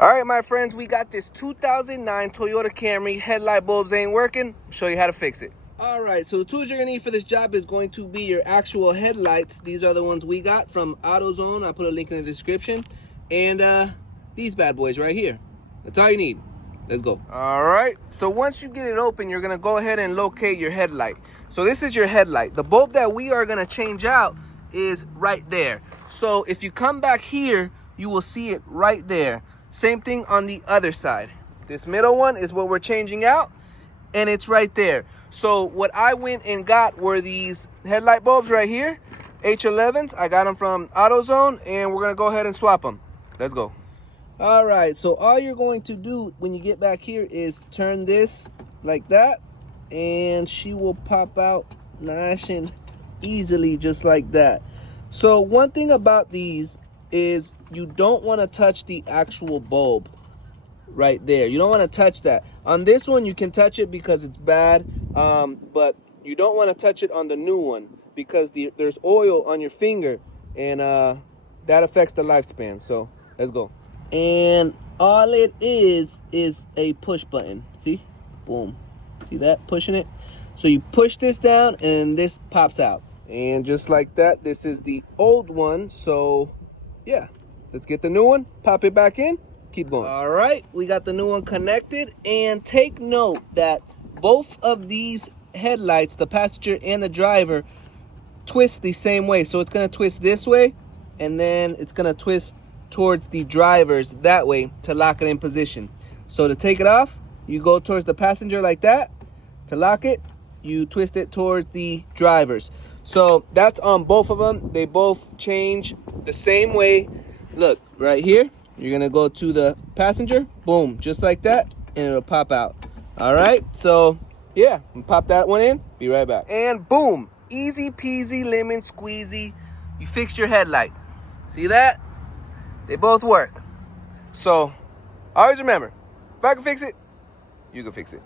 All right, my friends, we got this 2009 Toyota Camry. Headlight bulbs ain't working. I'll show you how to fix it. All right, so the tools you're gonna need for this job is going to be your actual headlights. These are the ones we got from AutoZone. I'll put a link in the description. And these bad boys right here. That's all you need. Let's go. All right, so once you get it open, you're gonna go ahead and locate your headlight. So this is your headlight. The bulb that we are gonna change out is right there. So if you come back here, you will see it right there. Same thing on the other side. This middle one is what we're changing out, and it's right there. So what I went and got were these headlight bulbs right here, H11s. I got them from AutoZone, and we're gonna go ahead and swap them. Let's go. All right, so all you're going to do when you get back here is turn this like that, and she will pop out nice and easily just like that. So one thing about these is you don't want to touch the actual bulb right there. You don't want to touch that. On this one, you can touch it because it's bad, but you don't want to touch it on the new one because there's oil on your finger, and that affects the lifespan. So let's go. And all it is a push button. See? Boom. See that? Pushing it. So you push this down and this pops out. And just like that, this is the old one. So yeah, let's get the new one, pop it back in, keep going. All right, we got the new one connected. And take note that both of these headlights, the passenger and the driver, twist the same way. So it's gonna twist this way, and then it's gonna twist towards the drivers that way to lock it in position. So to take it off, you go towards the passenger like that. To lock it, you twist it towards the drivers. So that's on both of them. They both change the same way. Look, right here, you're gonna go to the passenger, boom, just like that, and it'll pop out. All right, so yeah, pop that one in, be right back. And boom, easy peasy lemon squeezy, you fixed your headlight. See that? They both work. So always remember, if I can fix it, you can fix it.